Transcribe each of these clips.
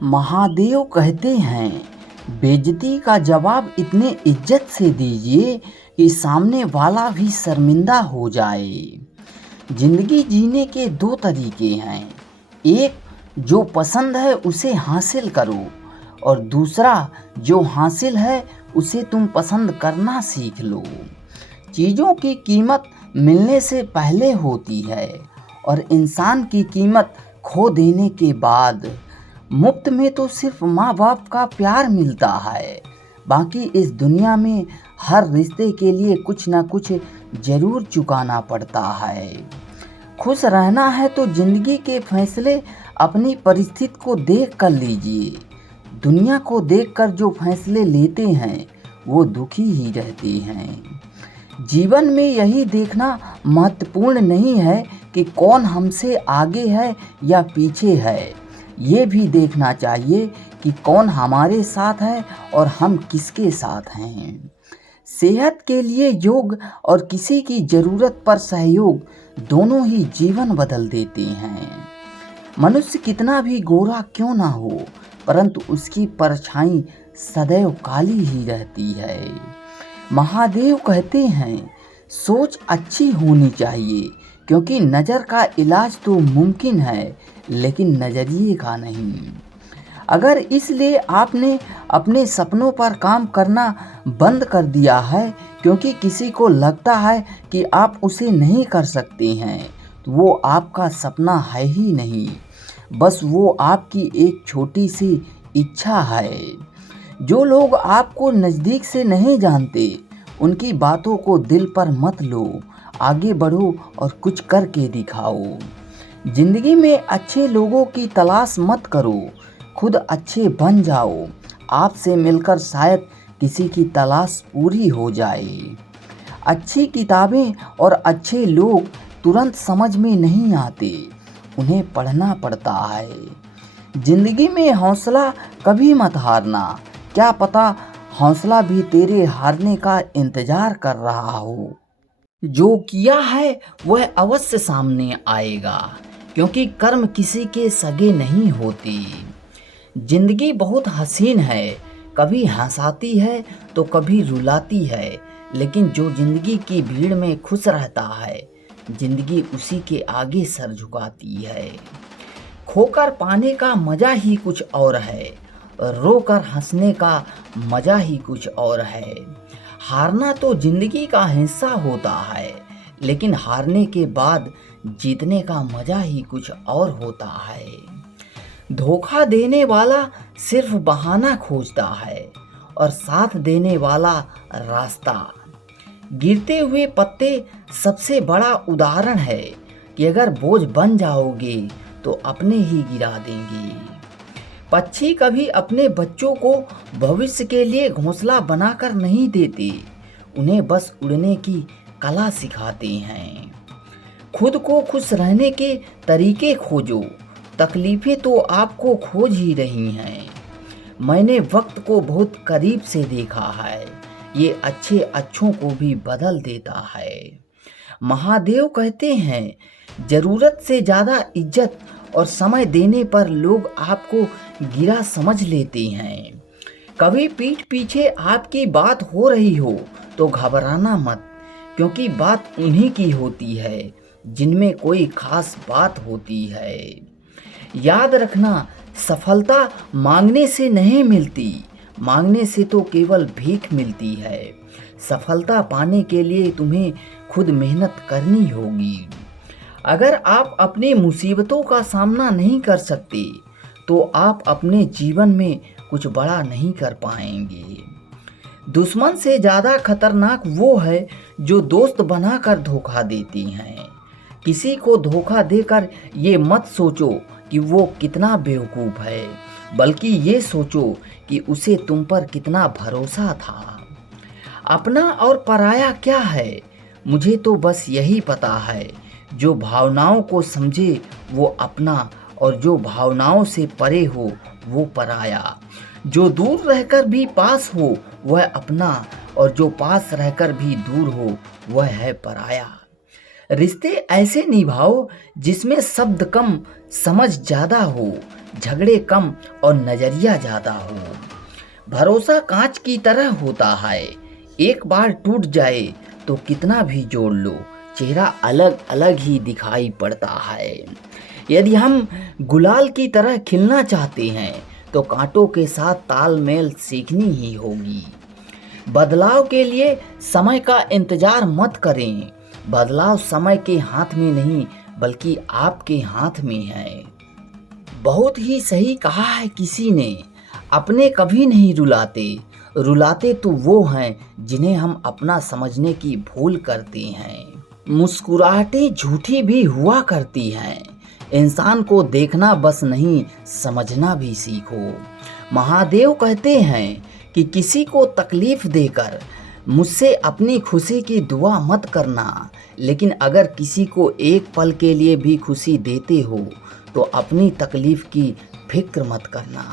महादेव कहते हैं, बेइज्जती का जवाब इतने इज्जत से दीजिए कि सामने वाला भी शर्मिंदा हो जाए। जिंदगी जीने के दो तरीके हैं। एक, जो पसंद है उसे हासिल करो, और दूसरा, जो हासिल है उसे तुम पसंद करना सीख लो। चीज़ों की कीमत मिलने से पहले होती है, और इंसान की कीमत खो देने के बाद। मुफ्त में तो सिर्फ माँ बाप का प्यार मिलता है, बाकी इस दुनिया में हर रिश्ते के लिए कुछ ना कुछ ज़रूर चुकाना पड़ता है। खुश रहना है तो ज़िंदगी के फैसले अपनी परिस्थिति को देख कर लीजिए। दुनिया को देखकर जो फैसले लेते हैं वो दुखी ही रहते हैं। जीवन में यही देखना महत्वपूर्ण नहीं है कि कौन हमसे आगे है या पीछे है, ये भी देखना चाहिए कि कौन हमारे साथ है और हम किसके साथ हैं। सेहत के लिए योग और किसी की ज़रूरत पर सहयोग दोनों ही जीवन बदल देते हैं। मनुष्य कितना भी गोरा क्यों ना हो, परंतु उसकी परछाई सदैव काली ही रहती है। महादेव कहते हैं, सोच अच्छी होनी चाहिए, क्योंकि नज़र का इलाज तो मुमकिन है, लेकिन नज़रिए का नहीं। अगर इसलिए आपने अपने सपनों पर काम करना बंद कर दिया है क्योंकि किसी को लगता है कि आप उसे नहीं कर सकते हैं, तो वो आपका सपना है ही नहीं, बस वो आपकी एक छोटी सी इच्छा है। जो लोग आपको नज़दीक से नहीं जानते, उनकी बातों को दिल पर मत लो, आगे बढ़ो और कुछ करके दिखाओ। जिंदगी में अच्छे लोगों की तलाश मत करो, खुद अच्छे बन जाओ। आपसे मिलकर शायद किसी की तलाश पूरी हो जाए। अच्छी किताबें और अच्छे लोग तुरंत समझ में नहीं आते, उन्हें पढ़ना पड़ता है। जिंदगी में हौसला कभी मत हारना, क्या पता हौसला भी तेरे हारने का इंतजार कर रहा हो। जो किया है वह अवश्य सामने आएगा, क्योंकि कर्म किसी के सगे नहीं होते। जिंदगी बहुत हसीन है, कभी हंसाती है तो कभी रुलाती है, लेकिन जो जिंदगी की भीड़ में खुश रहता है, जिंदगी उसी के आगे सर झुकाती है। खोकर पाने का मजा ही कुछ और है, रोकर हंसने का मजा ही कुछ और है। हारना तो जिंदगी का हिस्सा होता है, लेकिन हारने के बाद जीतने का मजा ही कुछ और होता है। धोखा देने वाला सिर्फ बहाना खोजता है, और साथ देने वाला रास्ता। गिरते हुए पत्ते सबसे बड़ा उदाहरण है कि अगर बोझ बन जाओगे तो अपने ही गिरा देंगे। पक्षी कभी अपने बच्चों को भविष्य के लिए घोंसला बनाकर नहीं देते, उन्हें बस उड़ने की कला सिखाते हैं। खुद को खुश रहने के तरीके खोजो, तकलीफें तो आपको खोज ही रही हैं। मैंने वक्त को बहुत करीब से देखा है, ये अच्छे अच्छों को भी बदल देता है। महादेव कहते हैं, ज़रूरत से ज़्यादा इज्जत और समय देने पर लोग आपको गिरा समझ लेते हैं। कभी पीठ पीछे आपकी बात हो रही हो तो घबराना मत, क्योंकि बात उन्हीं की होती है जिनमें कोई खास बात होती है। याद रखना, सफलता मांगने से नहीं मिलती, मांगने से तो केवल भीख मिलती है। सफलता पाने के लिए तुम्हें खुद मेहनत करनी होगी। अगर आप अपनी मुसीबतों का सामना नहीं कर सकते, तो आप अपने जीवन में कुछ बड़ा नहीं कर पाएंगे। दुश्मन से ज़्यादा खतरनाक वो है जो दोस्त बनाकर धोखा देती हैं। किसी को धोखा देकर ये मत सोचो कि वो कितना बेवकूफ़ है, बल्कि ये सोचो कि उसे तुम पर कितना भरोसा था। अपना और पराया क्या है, मुझे तो बस यही पता है। जो भावनाओं को समझे वो अपना, और जो भावनाओं से परे हो वो पराया। जो दूर रहकर भी पास हो वह अपना, और जो पास रहकर भी दूर हो वह है पराया। रिश्ते ऐसे निभाओ जिसमें शब्द कम समझ ज़्यादा हो, झगड़े कम और नजरिया ज़्यादा हो। भरोसा कांच की तरह होता है, एक बार टूट जाए तो कितना भी जोड़ लो चेहरा अलग अलग ही दिखाई पड़ता है। यदि हम गुलाल की तरह खिलना चाहते हैं तो कांटों के साथ तालमेल सीखनी ही होगी। बदलाव के लिए समय का इंतजार मत करें, बदलाव समय के हाथ में नहीं बल्कि आपके हाथ में है। बहुत ही सही कहा है किसी ने, अपने कभी नहीं रुलाते, रुलाते तो वो हैं जिन्हें हम अपना समझने की भूल करते हैं। मुस्कुराहटें झूठी भी हुआ करती हैं, इंसान को देखना बस नहीं समझना भी सीखो। महादेव कहते हैं कि किसी को तकलीफ देकर मुझसे अपनी खुशी की दुआ मत करना, लेकिन अगर किसी को एक पल के लिए भी खुशी देते हो तो अपनी तकलीफ की फिक्र मत करना।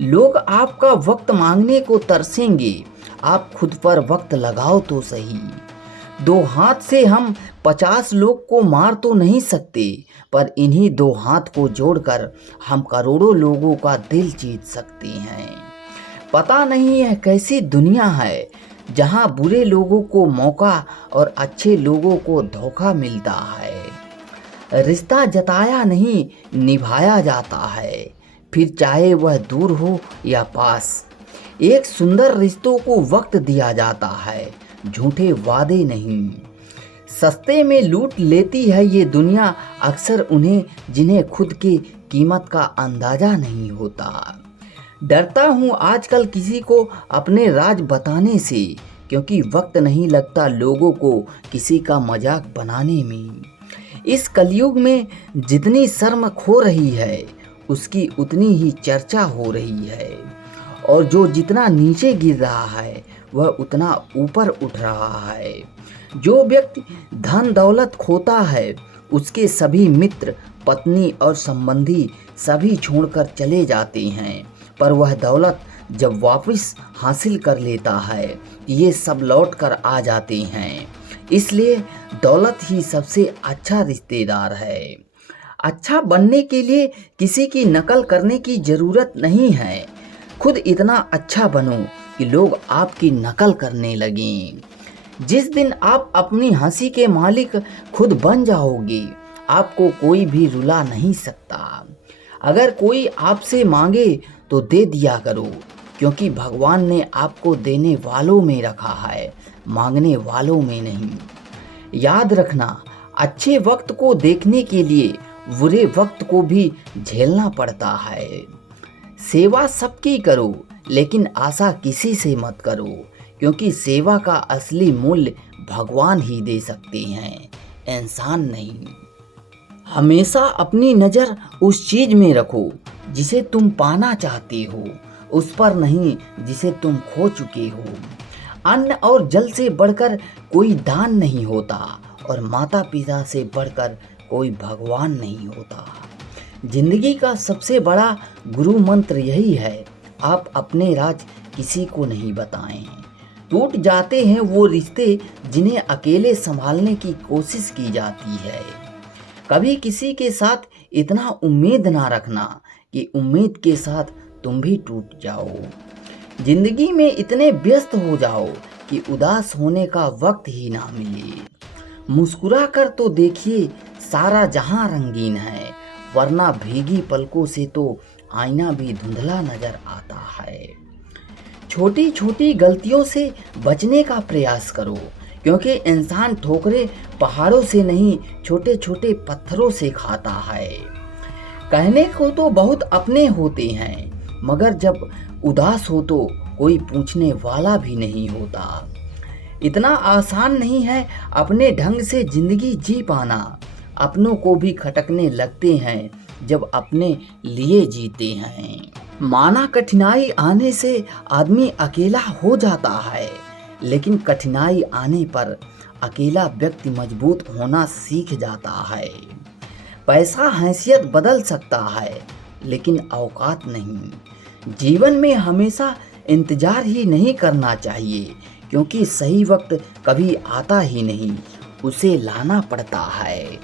लोग आपका वक्त मांगने को तरसेंगे, आप खुद पर वक्त लगाओ तो सही। दो हाथ से हम 50 लोग को मार तो नहीं सकते, पर इन्हीं दो हाथ को जोड़कर हम करोड़ों लोगों का दिल जीत सकते हैं। पता नहीं है कैसी दुनिया है जहां बुरे लोगों को मौका और अच्छे लोगों को धोखा मिलता है। रिश्ता जताया नहीं निभाया जाता है, फिर चाहे वह दूर हो या पास। एक सुंदर रिश्तों को वक्त दिया जाता है, झूठे वादे नहीं। सस्ते में लूट लेती है ये दुनिया अक्सर उन्हें जिन्हें खुद की कीमत का अंदाजा नहीं होता। डरता हूँ आजकल किसी को अपने राज बताने से, क्योंकि वक्त नहीं लगता लोगों को किसी का मजाक बनाने में। इस कलयुग में जितनी शर्म खो रही है उसकी उतनी ही चर्चा हो रही है, और जो जितना नीचे गिर रहा है वह उतना ऊपर उठ रहा है। जो व्यक्ति धन दौलत खोता है उसके सभी मित्र पत्नी और संबंधी सभी छोड़कर चले जाते हैं, पर वह दौलत जब वापस हासिल कर लेता है ये सब लौट कर आ जाते हैं। इसलिए दौलत ही सबसे अच्छा रिश्तेदार है। अच्छा बनने के लिए किसी की नकल करने की ज़रूरत नहीं है, खुद इतना अच्छा बनो कि लोग आपकी नकल करने लगें। जिस दिन आप अपनी हंसी के मालिक खुद बन जाओगे आपको कोई भी रुला नहीं सकता। अगर कोई आपसे मांगे तो दे दिया करो, क्योंकि भगवान ने आपको देने वालों में रखा है, मांगने वालों में नहीं। याद रखना, अच्छे वक्त को देखने के लिए बुरे वक्त को भी झेलना पड़ता है। सेवा सबकी करो लेकिन आशा किसी से मत करो, क्योंकि सेवा का असली मूल्य भगवान ही दे सकते हैं, इंसान नहीं। हमेशा अपनी नज़र उस चीज़ में रखो जिसे तुम पाना चाहते हो, उस पर नहीं जिसे तुम खो चुके हो। अन्न और जल से बढ़कर कोई दान नहीं होता, और माता पिता से बढ़कर कोई भगवान नहीं होता। जिंदगी का सबसे बड़ा गुरु मंत्र यही है, आप अपने राज किसी को नहीं बताएं। टूट जाते हैं वो रिश्ते जिन्हें अकेले संभालने की कोशिश की जाती है। कभी किसी के साथ इतना उम्मीद ना रखना कि उम्मीद के साथ तुम भी टूट जाओ। जिंदगी में इतने व्यस्त हो जाओ कि उदास होने का वक्त ही ना मिले। मुस्कुरा कर तो देखिए, सारा जहां रंगीन है, वरना भीगी पलकों से तो आईना भी धुंधला नजर आता है। छोटी छोटी गलतियों से बचने का प्रयास करो, क्योंकि इंसान ठोकरे पहाड़ों से नहीं छोटे छोटे पत्थरों से खाता है। कहने को तो बहुत अपने होते हैं, मगर जब उदास हो तो कोई पूछने वाला भी नहीं होता। इतना आसान नहीं है अपने ढंग से जिंदगी जी पाना। अपनों को भी खटकने लगते हैं जब अपने लिए जीते हैं। माना कठिनाई आने से आदमी अकेला हो जाता है, लेकिन कठिनाई आने पर अकेला व्यक्ति मजबूत होना सीख जाता है। पैसा हैसियत बदल सकता है, लेकिन औकात नहीं। जीवन में हमेशा इंतजार ही नहीं करना चाहिए, क्योंकि सही वक्त कभी आता ही नहीं, उसे लाना पड़ता है।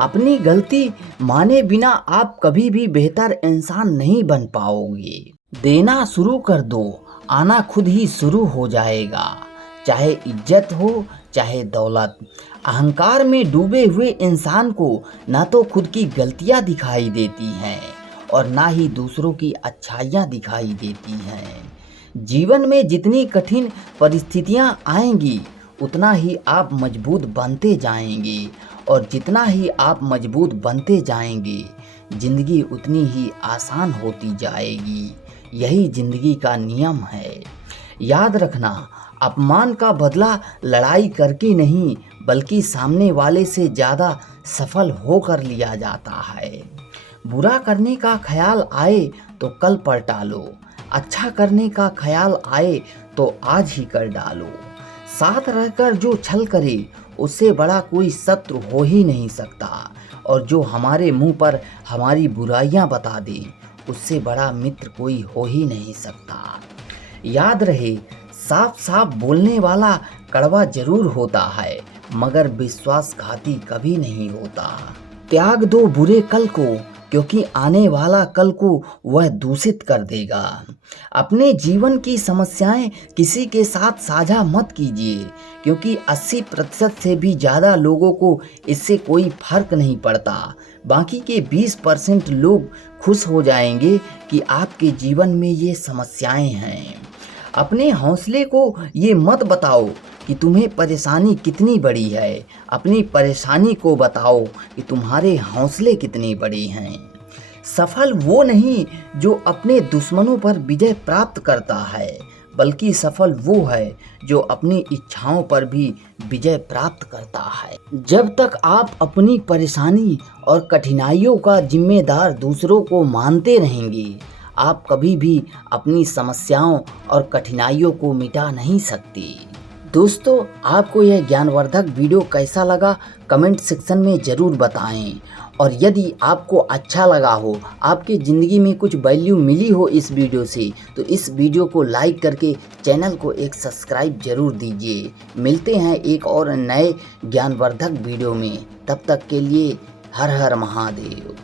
अपनी गलती माने बिना आप कभी भी बेहतर इंसान नहीं बन पाओगे। देना शुरू कर दो, आना खुद ही शुरू हो जाएगा। चाहे इज्जत हो चाहे दौलत। अहंकार में डूबे हुए इंसान को ना तो खुद की गलतियां दिखाई देती हैं और ना ही दूसरों की अच्छाइयां दिखाई देती हैं। जीवन में जितनी कठिन परिस्थितियां आएंगी उतना ही आप मजबूत बनते जाएंगे और जितना ही आप मजबूत बनते जाएंगे ज़िंदगी उतनी ही आसान होती जाएगी। यही ज़िंदगी का नियम है। याद रखना, अपमान का बदला लड़ाई करके नहीं बल्कि सामने वाले से ज़्यादा सफल होकर लिया जाता है। बुरा करने का ख्याल आए तो कल पर टालो, अच्छा करने का ख्याल आए तो आज ही कर डालो। साथ रहकर जो छल करे उससे बड़ा कोई शत्रु हो ही नहीं सकता और जो हमारे मुंह पर हमारी बुराइयां बता दे उससे बड़ा मित्र कोई हो ही नहीं सकता। याद रहे, साफ साफ बोलने वाला कड़वा जरूर होता है मगर विश्वासघाती कभी नहीं होता। त्याग दो बुरे कल को क्योंकि आने वाला कल को वह दूषित कर देगा। अपने जीवन की समस्याएं किसी के साथ साझा मत कीजिए क्योंकि 80% से भी ज़्यादा लोगों को इससे कोई फर्क नहीं पड़ता। बाकी के 20% लोग खुश हो जाएंगे कि आपके जीवन में ये समस्याएं हैं। अपने हौसले को ये मत बताओ कि तुम्हें परेशानी कितनी बड़ी है, अपनी परेशानी को बताओ कि तुम्हारे हौसले कितने बड़े हैं। सफल वो नहीं जो अपने दुश्मनों पर विजय प्राप्त करता है बल्कि सफल वो है जो अपनी इच्छाओं पर भी विजय प्राप्त करता है। जब तक आप अपनी परेशानी और कठिनाइयों का जिम्मेदार दूसरों को मानते रहेंगे आप कभी भी अपनी समस्याओं और कठिनाइयों को मिटा नहीं सकते। दोस्तों, आपको यह ज्ञानवर्धक वीडियो कैसा लगा कमेंट सेक्शन में ज़रूर बताएं और यदि आपको अच्छा लगा हो, आपकी ज़िंदगी में कुछ वैल्यू मिली हो इस वीडियो से तो इस वीडियो को लाइक करके चैनल को एक सब्सक्राइब ज़रूर दीजिए। मिलते हैं एक और नए ज्ञानवर्धक वीडियो में, तब तक के लिए हर हर महादेव।